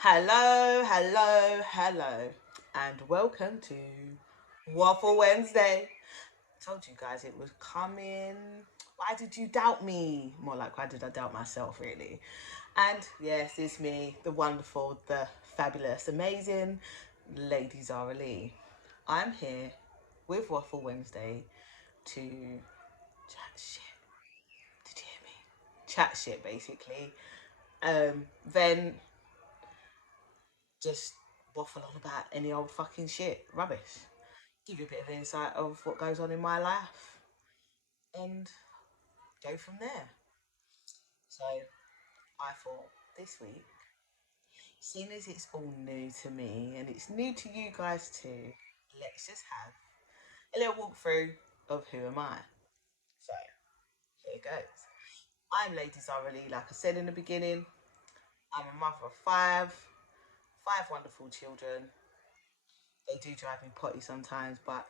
Hello, hello, hello, and welcome to Waffle Wednesday. I told you guys it was coming. Why did you doubt me? More like, why did I doubt myself, really? And yes, it's me, the wonderful, the fabulous, amazing Lady Zara-Leigh. I'm here with Waffle Wednesday to chat shit. Did you hear me? Chat shit, basically. Then just waffle on about any old fucking shit, rubbish. Give you a bit of insight of what goes on in my life and go from there. So I thought this week, seeing as it's all new to me and it's new to you guys too, let's just have a little walkthrough of who am I. So here goes. I'm Lady Zara-Leigh, like I said in the beginning. I'm a mother of five wonderful children. They do drive me potty sometimes, but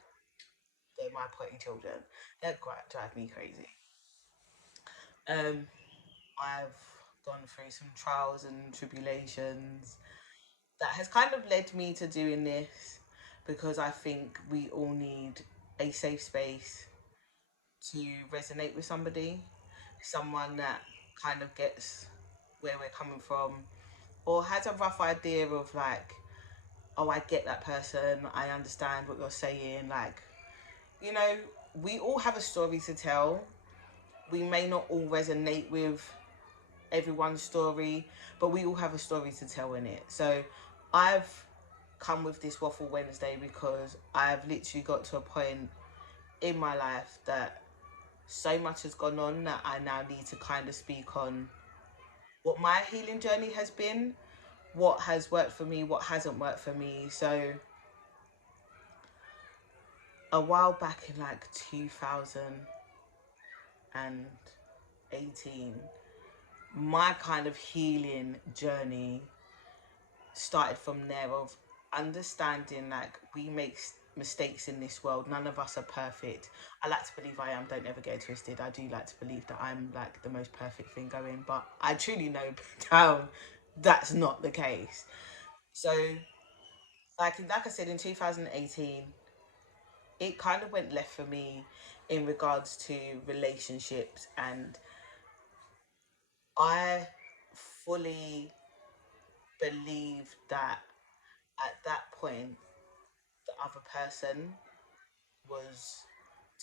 they're my potty children. They quite drive me crazy. Um, I've gone through some trials and tribulations that has kind of led me to doing this because I think we all need a safe space to resonate with somebody, someone that kind of gets where we're coming from or has a rough idea of like, oh, I get that person, I understand what you're saying. Like, you know, we all have a story to tell. We may not all resonate with everyone's story, but we all have a story to tell in it. So I've come with this Waffle Wednesday because I've literally got to a point in my life that so much has gone on that I now need to kind of speak on what my healing journey has been, what has worked for me, what hasn't worked for me. So a while back in like 2018, my kind of healing journey started from there of understanding like we make mistakes in this world. None of us are perfect. I like to believe I am. Don't ever get it twisted. I do like to believe that I'm like the most perfect thing going, but I truly know down that's not the case. So like I said in 2018, it kind of went left for me in regards to relationships, and I fully believed that at that point the other person was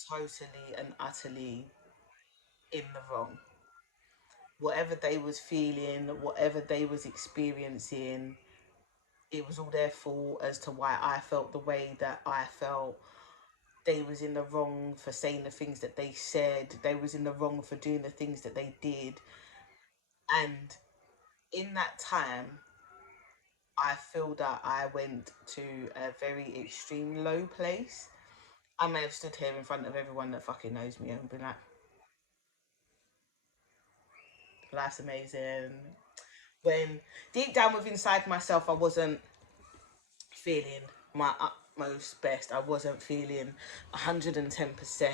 totally and utterly in the wrong. Whatever they was feeling, whatever they was experiencing, it was all their fault as to why I felt the way that I felt. They was in the wrong for saying the things that they said. They was in the wrong for doing the things that they did. And in that time, I feel that I went to a very extreme low place. I may have stood here in front of everyone that fucking knows me and been like, life's amazing. When deep down within inside myself, I wasn't feeling my utmost best. I wasn't feeling 110%.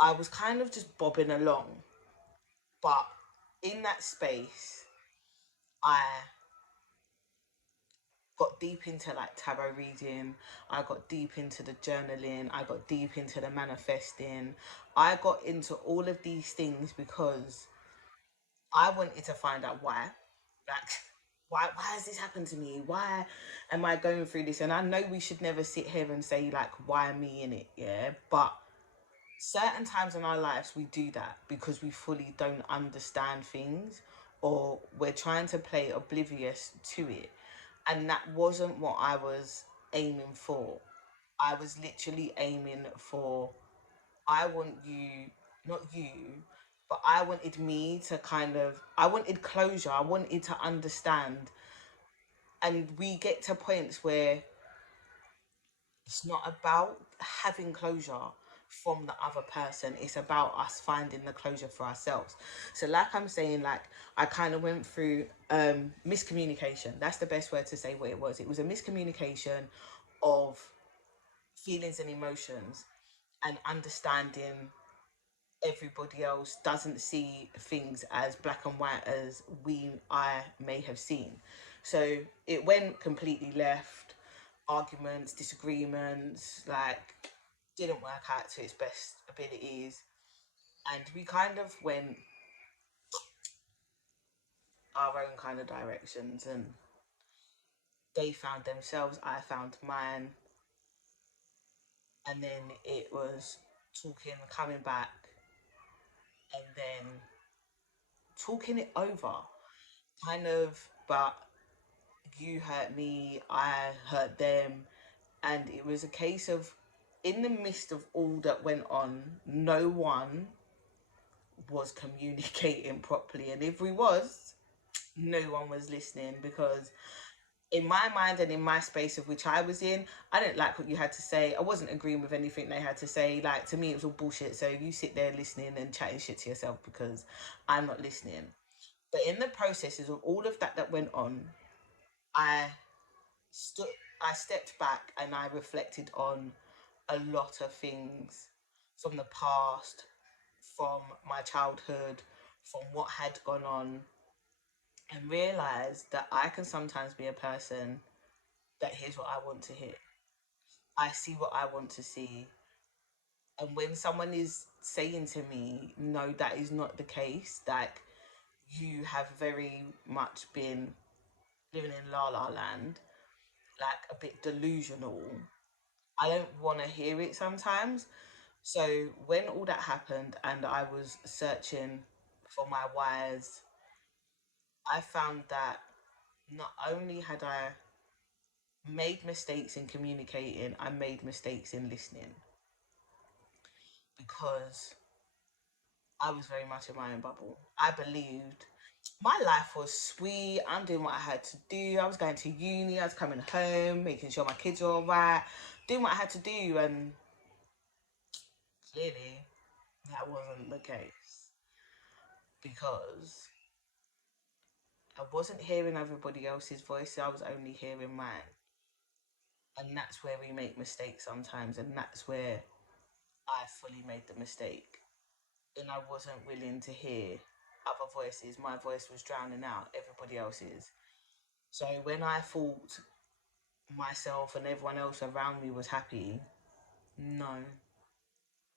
I was kind of just bobbing along. But in that space, I got deep into like tarot reading. I got deep into the journaling. I got deep into the manifesting. I got into all of these things because I wanted to find out why. Like, why has this happened to me? Why am I going through this? And I know we should never sit here and say like, why me in it, yeah? But certain times in our lives we do that because we fully don't understand things, or we're trying to play oblivious to it. And that wasn't what I was aiming for. I was literally aiming for, I want you, not you, but I wanted me to kind of, I wanted closure. I wanted to understand. And we get to points where it's not about having closure from the other person. It's about us finding the closure for ourselves. So like I'm saying, like I kind of went through miscommunication. That's the best word to say what it was. It was a miscommunication of feelings and emotions and understanding everybody else doesn't see things as black and white as I may have seen. So it went completely left. Arguments, disagreements, like didn't work out to its best abilities, and we kind of went our own kind of directions. And they found themselves, I found mine, and then it was talking, coming back, and then talking it over, kind of. But you hurt me, I hurt them, and it was a case of, in the midst of all that went on, no one was communicating properly, and if we was, no one was listening, because in my mind and in my space of which I was in, I didn't like what you had to say. I wasn't agreeing with anything they had to say. Like, to me, it was all bullshit. So you sit there listening and chatting shit to yourself, because I'm not listening. But in the processes of all of that that went on, I stood, I stepped back and I reflected on a lot of things from the past, from my childhood, from what had gone on, and realized that I can sometimes be a person that hears what I want to hear. I see what I want to see. And when someone is saying to me, no, that is not the case, like you have very much been living in la la land, like a bit delusional, I don't want to hear it sometimes. So when all that happened and I was searching for my whys, I found that not only had I made mistakes in communicating, I made mistakes in listening, because I was very much in my own bubble. I believed my life was sweet. I'm doing what I had to do. I was going to uni. I was coming home, making sure my kids were all right, doing what I had to do. And clearly, that wasn't the case, because I wasn't hearing everybody else's voice. I was only hearing mine. And that's where we make mistakes sometimes. And that's where I fully made the mistake. And I wasn't willing to hear other voices. My voice was drowning out everybody else's. So when I thought myself and everyone else around me was happy, no,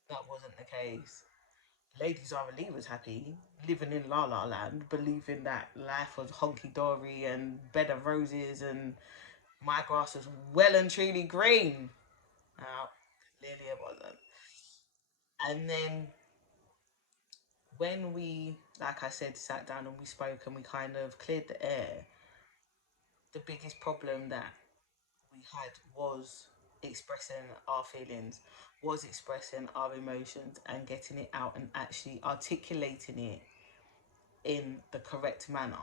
that wasn't the case. Lady Zara-Leigh was happy, living in La La Land, believing that life was honky dory and bed of roses and my grass was well and truly green. Now, clearly it wasn't. And then when we, like I said, sat down and we spoke and we kind of cleared the air, the biggest problem that we had was expressing our feelings, was expressing our emotions and getting it out and actually articulating it in the correct manner.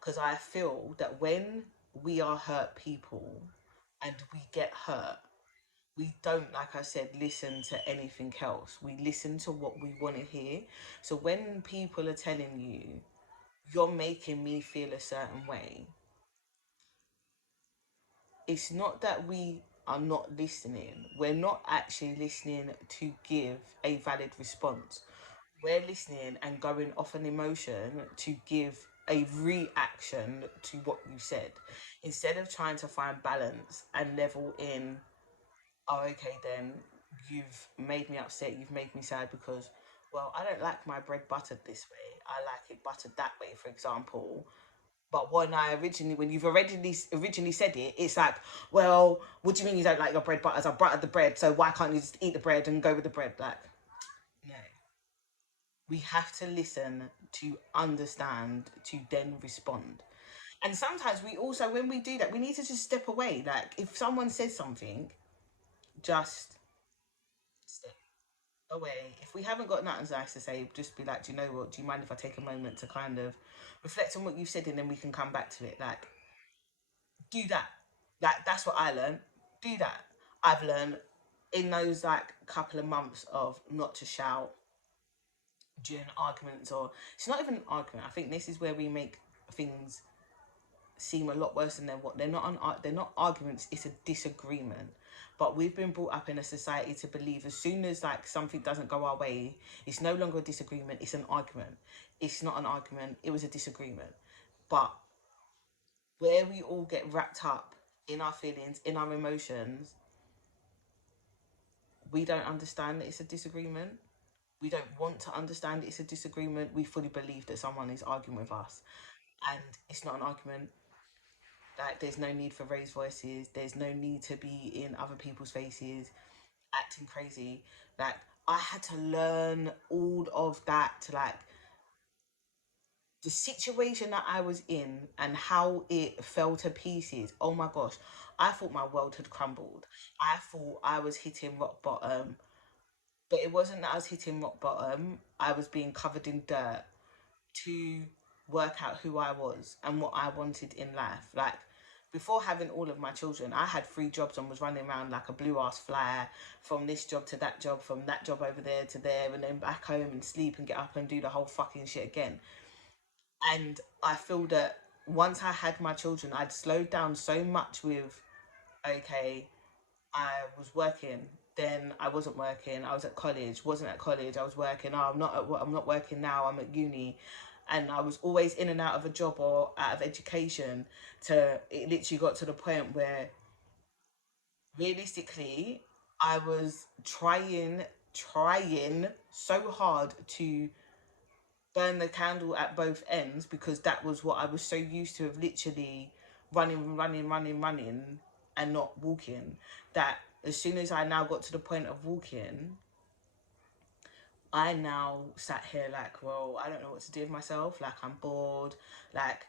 Because I feel that when we are hurt people and we get hurt, we don't, like I said, listen to anything else. We listen to what we want to hear. So when people are telling you, you're making me feel a certain way, it's not that we are not listening. We're not actually listening to give a valid response. We're listening and going off an emotion to give a reaction to what you said, instead of trying to find balance and level in. Oh, okay, then you've made me upset, you've made me sad because, well, I don't like my bread buttered this way. I like it buttered that way, for example. But when you've originally said it, it's like, well, what do you mean you don't like your bread butters? I buttered the bread, so why can't you just eat the bread and go with the bread? Like, no. We have to listen to understand to then respond. And sometimes we also, when we do that, we need to just step away. Like, if someone says something, just step away. If we haven't got nothing nice to say, just be like, do you know what? Do you mind if I take a moment to kind of reflect on what you've said and then we can come back to it? Like, do that. Like, that's what I learned. Do that. I've learned in those like couple of months of not to shout during arguments, or it's not even an argument. I think this is where we make things seem a lot worse than what they're not. They're not arguments. It's a disagreement. But we've been brought up in a society to believe as soon as like something doesn't go our way, it's no longer a disagreement, it's an argument. It's not an argument, it was a disagreement. But where we all get wrapped up in our feelings, in our emotions, we don't understand that it's a disagreement. We don't want to understand it's a disagreement. We fully believe that someone is arguing with us. And it's not an argument. Like, there's no need for raised voices. There's no need to be in other people's faces acting crazy. Like, I had to learn all of that to like the situation that I was in and how it fell to pieces. Oh my gosh. I thought my world had crumbled. I thought I was hitting rock bottom. But it wasn't that I was hitting rock bottom. I was being covered in dirt to work out who I was and what I wanted in life. Like, before having all of my children, I had 3 jobs and was running around like a blue ass flyer from this job to that job, from that job over there to there, and then back home and sleep and get up and do the whole fucking shit again. And I feel that once I had my children, I'd slowed down so much with, okay, I was working, then I wasn't working. I was at college, wasn't at college. I was working. Oh, I'm not working now. I'm at uni, and I was always in and out of a job or out of education. To it literally got to the point where, realistically, I was trying so hard to burn the candle at both ends because that was what I was so used to of literally running and not walking, that as soon as I now got to the point of walking, I now sat here like, well, I don't know what to do with myself. Like, I'm bored. Like,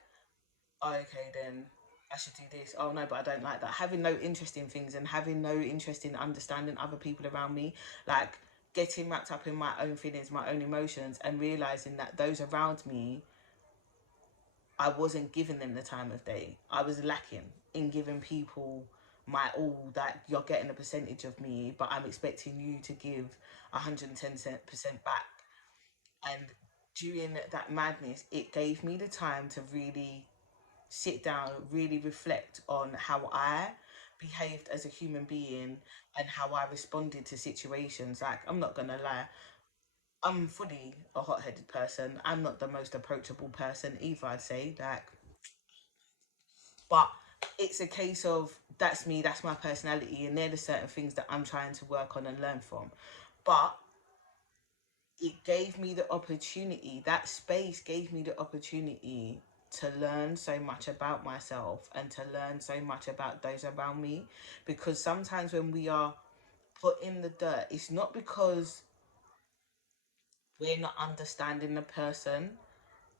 oh, okay, then I should do this. Oh, no, but I don't like that. Having no interest in things and having no interest in understanding other people around me. Like, getting wrapped up in my own feelings, my own emotions, and realizing that those around me, I wasn't giving them the time of day. I was lacking in giving people my all, that you're getting a percentage of me, but I'm expecting you to give 110% back. And during that madness, it gave me the time to really sit down, really reflect on how I behaved as a human being and how I responded to situations. Like, I'm not gonna lie, I'm fully a hot-headed person. I'm not the most approachable person either, I'd say. Like, but it's a case of that's me, that's my personality, and they're the certain things that I'm trying to work on and learn from. But it gave me the opportunity, that space gave me the opportunity to learn so much about myself and to learn so much about those around me. Because sometimes when we are put in the dirt, it's not because we're not understanding the person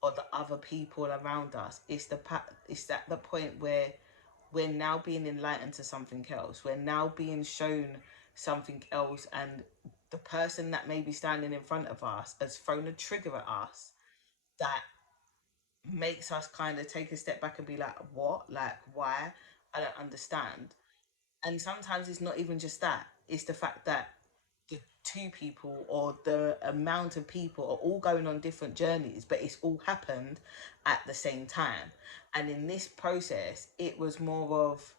or the other people around us. It's at the point where we're now being enlightened to something else. We're now being shown something else, and the person that may be standing in front of us has thrown a trigger at us that makes us kind of take a step back and be like, what? Like, why? I don't understand. And sometimes it's not even just that, it's the fact that the 2 people or the amount of people are all going on different journeys, but it's all happened at the same time. And in this process, it was more of,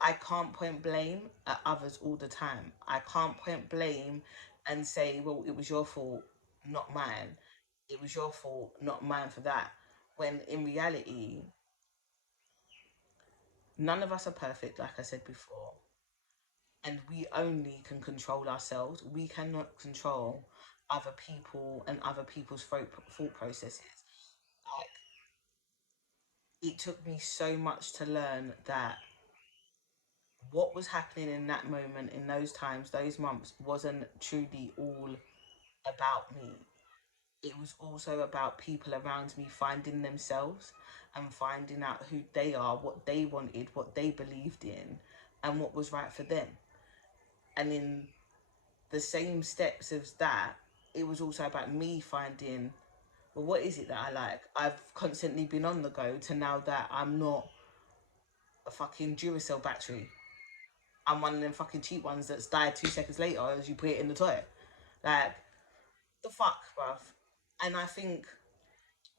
I can't point blame at others all the time. I can't point blame and say, well, it was your fault, not mine. It was your fault, not mine for that. When in reality, none of us are perfect, like I said before. And we only can control ourselves. We cannot control other people and other people's thought processes. Like, it took me so much to learn that what was happening in that moment, in those times, those months, wasn't truly all about me. It was also about people around me finding themselves and finding out who they are, what they wanted, what they believed in, and what was right for them. And in the same steps as that, it was also about me finding, well, what is it that I like? I've constantly been on the go to now that I'm not a fucking Duracell battery. I'm one of them fucking cheap ones that's died 2 seconds later as you put it in the toilet. Like, the fuck, bruv. And I think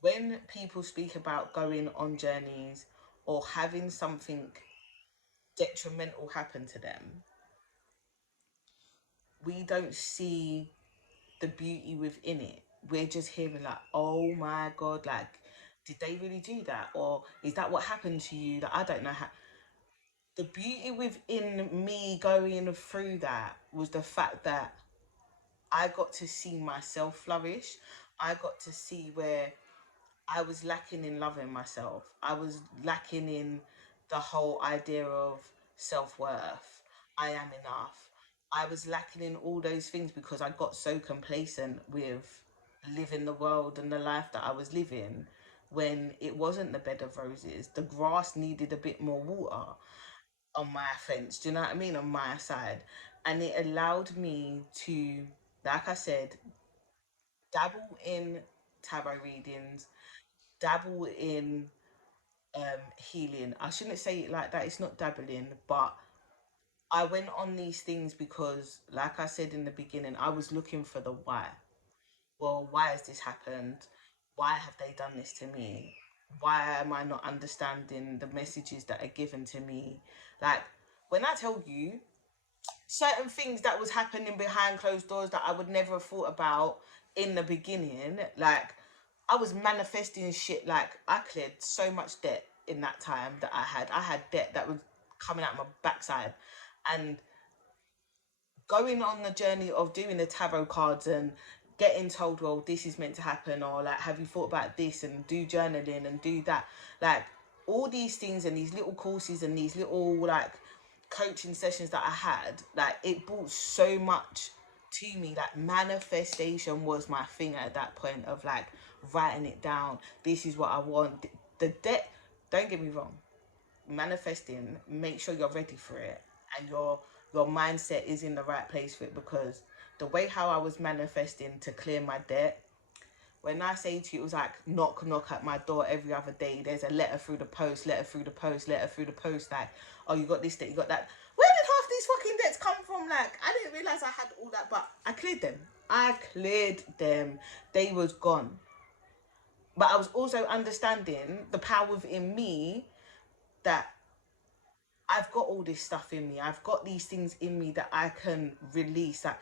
when people speak about going on journeys or having something detrimental happen to them, we don't see the beauty within it. We're just hearing like, oh my god, like, did they really do that, or is that what happened to you? That I don't know how. The beauty within me going through that was the fact that I got to see myself flourish. I got to see where I was lacking in loving myself. I was lacking in the whole idea of self worth. I am enough. I was lacking in all those things because I got so complacent with living the world and the life that I was living when it wasn't the bed of roses. The grass needed a bit more water on my fence. Do you know what I mean? On my side. And it allowed me to, like I said, dabble in tarot readings, dabble in healing. I shouldn't say it like that. It's not dabbling, but I went on these things because, like I said in the beginning, I was looking for the why. Well, why has this happened? Why have they done this to me? Why am I not understanding the messages that are given to me? Like, when I tell you certain things that was happening behind closed doors that I would never have thought about in the beginning, like, I was manifesting shit. Like, I cleared so much debt in that time that I had debt that was coming out my backside. And going on the journey of doing the tarot cards and getting told, well, this is meant to happen, or like, have you thought about this, and do journaling and do that, like, all these things and these little courses and these little like coaching sessions that I had, like, it brought so much to me. Like, manifestation was my thing at that point of like writing it down. This is what I want. The debt, don't get me wrong, manifesting, make sure you're ready for it and your mindset is in the right place for it, because the way how I was manifesting to clear my debt, when I say to you, it was like knock knock at my door every other day. There's a letter through the post, letter through the post, letter through the post, like, oh, you got this debt, you got that. Where did half these fucking debts come from? Like, I didn't realize I had all that, but I cleared them. I cleared them. They was gone. But I was also understanding the power within me that I've got all this stuff in me. I've got these things in me that I can release. Like,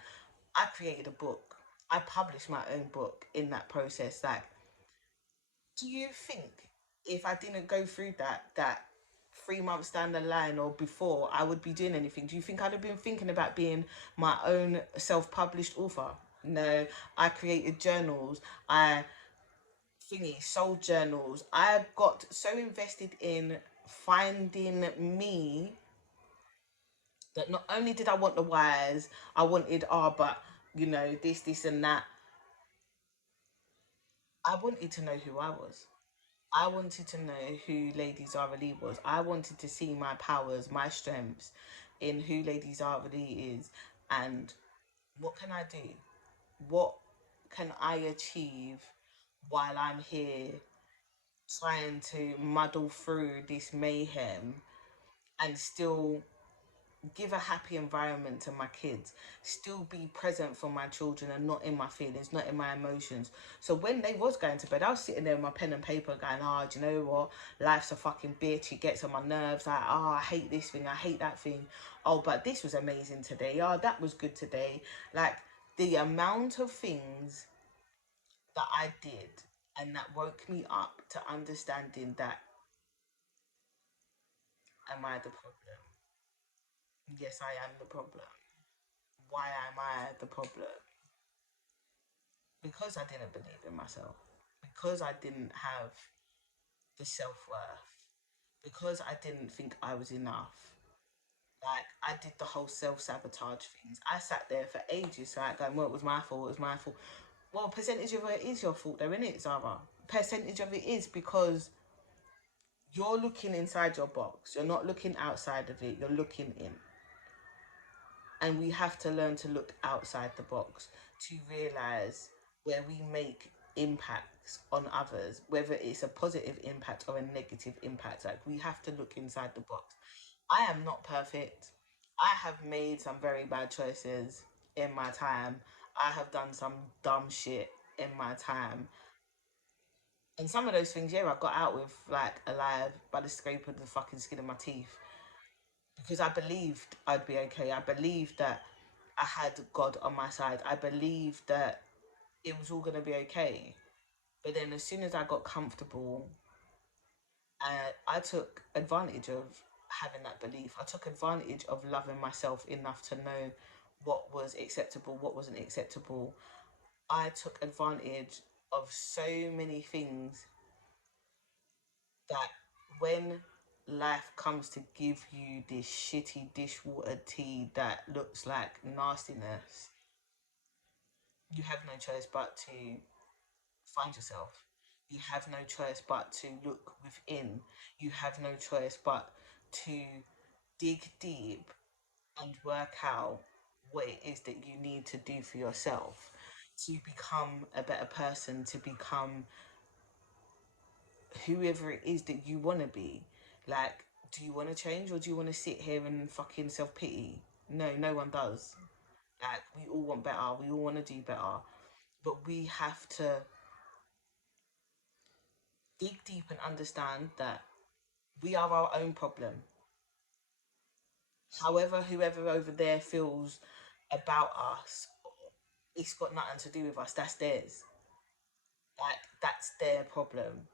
I created a book. I published my own book in that process. Like, do you think if I didn't go through that 3 months down the line or before, I would be doing anything? Do you think I'd have been thinking about being my own self-published author? No, I created journals. I sold journals. I got so invested in finding me that not only did I want the whys, I wanted, but this and that. I wanted to know who I was. I wanted to know who Lady Zara-Leigh was. I wanted to see my powers, my strengths in who Lady Zara-Leigh is, and what can I do? What can I achieve while I'm here trying to muddle through this mayhem and still give a happy environment to my kids, still be present for my children and not in my feelings, not in my emotions. So when they was going to bed, I was sitting there with my pen and paper going, do you know what? Life's a fucking bitch. It gets on my nerves. Like, I hate this thing. I hate that thing. Oh, but this was amazing today. Oh, that was good today. Like, the amount of things that I did and that woke me up to understanding that, am I the problem? Yes, I am the problem. Why am I the problem? Because I didn't believe in myself, because I didn't have the self worth, because I didn't think I was enough. Like, I did the whole self sabotage things. I sat there for ages, like, going, well, it was my fault, it was my fault. Well, percentage of it is your fault, though, isn't it, Zara? Percentage of it is because you're looking inside your box. You're not looking outside of it, you're looking in. And we have to learn to look outside the box to realize where we make impacts on others, whether it's a positive impact or a negative impact. Like, we have to look inside the box. I am not perfect. I have made some very bad choices in my time. I have done some dumb shit in my time. And some of those things, yeah, I got out with like alive by the scrape of the fucking skin of my teeth, because I believed I'd be okay. I believed that I had God on my side. I believed that it was all going to be okay. But then as soon as I got comfortable, I took advantage of having that belief. I took advantage of loving myself enough to know what was acceptable, what wasn't acceptable. I took advantage of so many things that when life comes to give you this shitty dishwater tea that looks like nastiness, you have no choice but to find yourself. You have no choice but to look within. You have no choice but to dig deep and work out what it is that you need to do for yourself to become a better person, to become whoever it is that you want to be. Like, do you want to change or do you want to sit here and fucking self pity? No, no one does. Like, we all want better, we all want to do better, but we have to dig deep and understand that we are our own problem. However, whoever over there feels about us, it's got nothing to do with us. That's theirs. Like, that's their problem.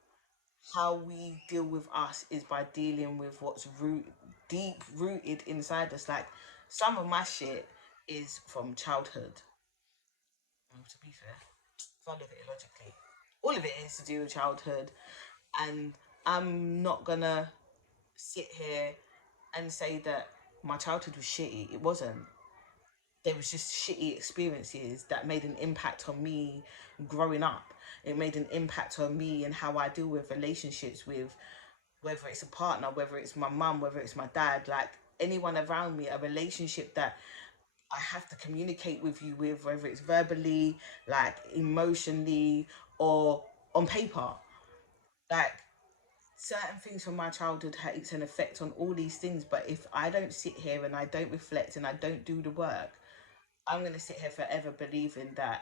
How we deal with us is by dealing with what's deep rooted inside us. Like, some of my shit is from childhood. Well, to be fair, if I look at it logically, all of it is to do with childhood, and I'm not gonna sit here and say that my childhood was shitty. It wasn't. There was just shitty experiences that made an impact on me growing up. It made an impact on me and how I deal with relationships with, whether it's a partner, whether it's my mum, whether it's my dad, like anyone around me, a relationship that I have to communicate with you with, whether it's verbally, like emotionally, or on paper. Like, certain things from my childhood takes an effect on all these things. But if I don't sit here and I don't reflect and I don't do the work, I'm going to sit here forever believing that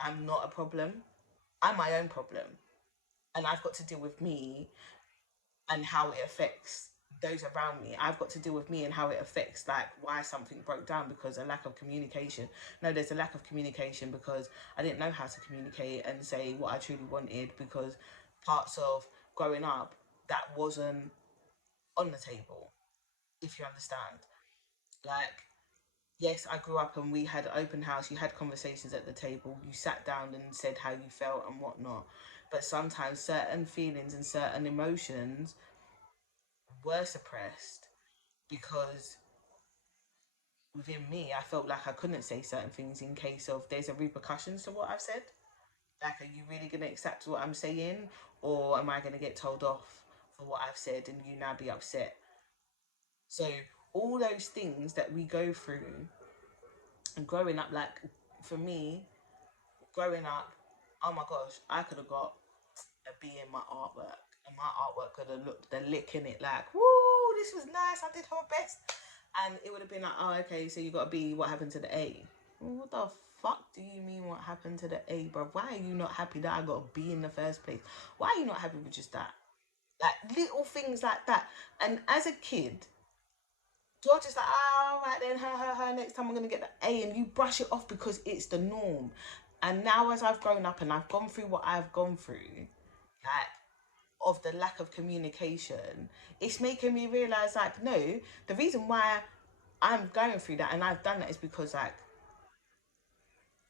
I'm not a problem. I'm my own problem. And I've got to deal with me and how it affects those around me. I've got to deal with me and how it affects, like, why something broke down because a lack of communication. No, there's a lack of communication because I didn't know how to communicate and say what I truly wanted, because parts of growing up that wasn't on the table, if you understand. Like, yes, I grew up and we had an open house, you had conversations at the table, you sat down and said how you felt and whatnot. But sometimes certain feelings and certain emotions were suppressed because within me, I felt like I couldn't say certain things in case of there's a repercussions to what I've said. Like, are you really going to accept what I'm saying? Or am I going to get told off for what I've said and you now be upset? So, all those things that we go through and growing up, like, for me, growing up, oh my gosh, I could have got a B in my artwork. And my artwork could have looked the lick in it like, woo, this was nice, I did my best. And it would have been like, oh, okay, so you got a B, what happened to the A? Well, what the fuck do you mean what happened to the A, bro? Why are you not happy that I got a B in the first place? Why are you not happy with just that? Like, little things like that. And as a kid, you're just like, oh, right then, next time I'm going to get the A. And you brush it off because it's the norm. And now as I've grown up and I've gone through what I've gone through, like, of the lack of communication, it's making me realize, like, no, the reason why I'm going through that and I've done that is because, like,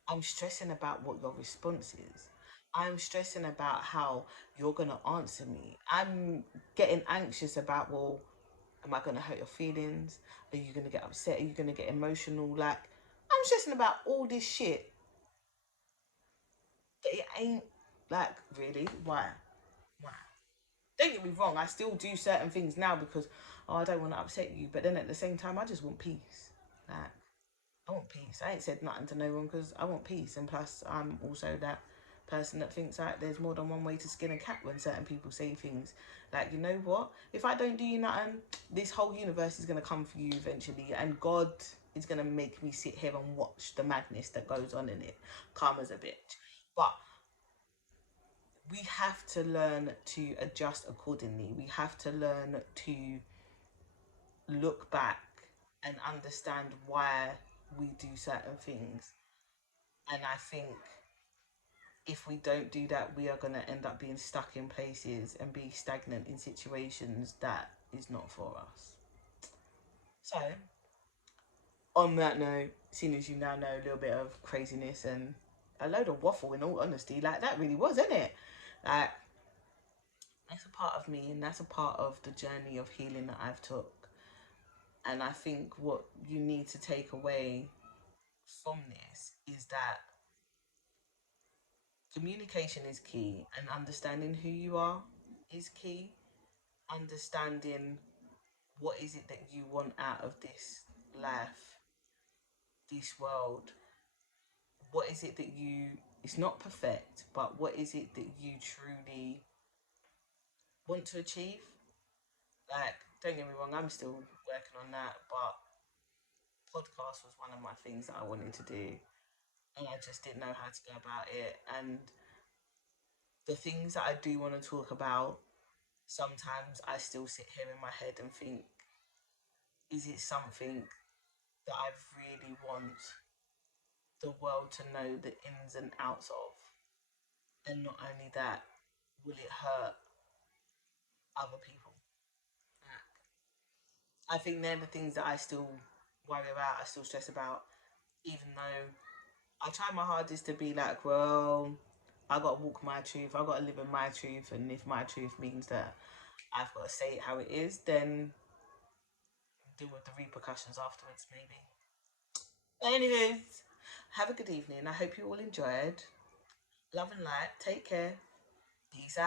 I'm stressing about what your response is. I'm stressing about how you're going to answer me. I'm getting anxious about, well, am I going to hurt your feelings? Are you going to get upset? Are you going to get emotional? Like, I'm stressing about all this shit that it ain't, like, really, why? Why? Don't get me wrong, I still do certain things now because, oh, I don't want to upset you. But then at the same time, I just want peace. Like, I want peace. I ain't said nothing to no one because I want peace. And plus, I'm also that person that thinks like there's more than one way to skin a cat when certain people say things. Like, you know what? If I don't do you nothing, this whole universe is going to come for you eventually. And God is going to make me sit here and watch the madness that goes on in it. Calm as a bitch. But we have to learn to adjust accordingly. We have to learn to look back and understand why we do certain things. And I think if we don't do that, we are going to end up being stuck in places and be stagnant in situations that is not for us. So, on that note, seeing as you now know a little bit of craziness and a load of waffle, in all honesty, like that really was, isn't it? Like, that's a part of me and that's a part of the journey of healing that I've took. And I think what you need to take away from this is that communication is key and understanding who you are is key. Understanding what is it that you want out of this life, this world. What is it that you, it's not perfect, but what is it that you truly want to achieve? Like, don't get me wrong, I'm still working on that, but podcast was one of my things that I wanted to do, and I just didn't know how to go about it. And the things that I do want to talk about, sometimes I still sit here in my head and think, is it something that I really want the world to know the ins and outs of? And not only that, will it hurt other people? I think they're the things that I still worry about, I still stress about, even though I try my hardest to be like, well, I got to walk my truth, I got to live in my truth, and if my truth means that I've got to say it how it is, then deal with the repercussions afterwards, maybe. Anyways, have a good evening. I hope you all enjoyed. Love and light. Take care. Peace out.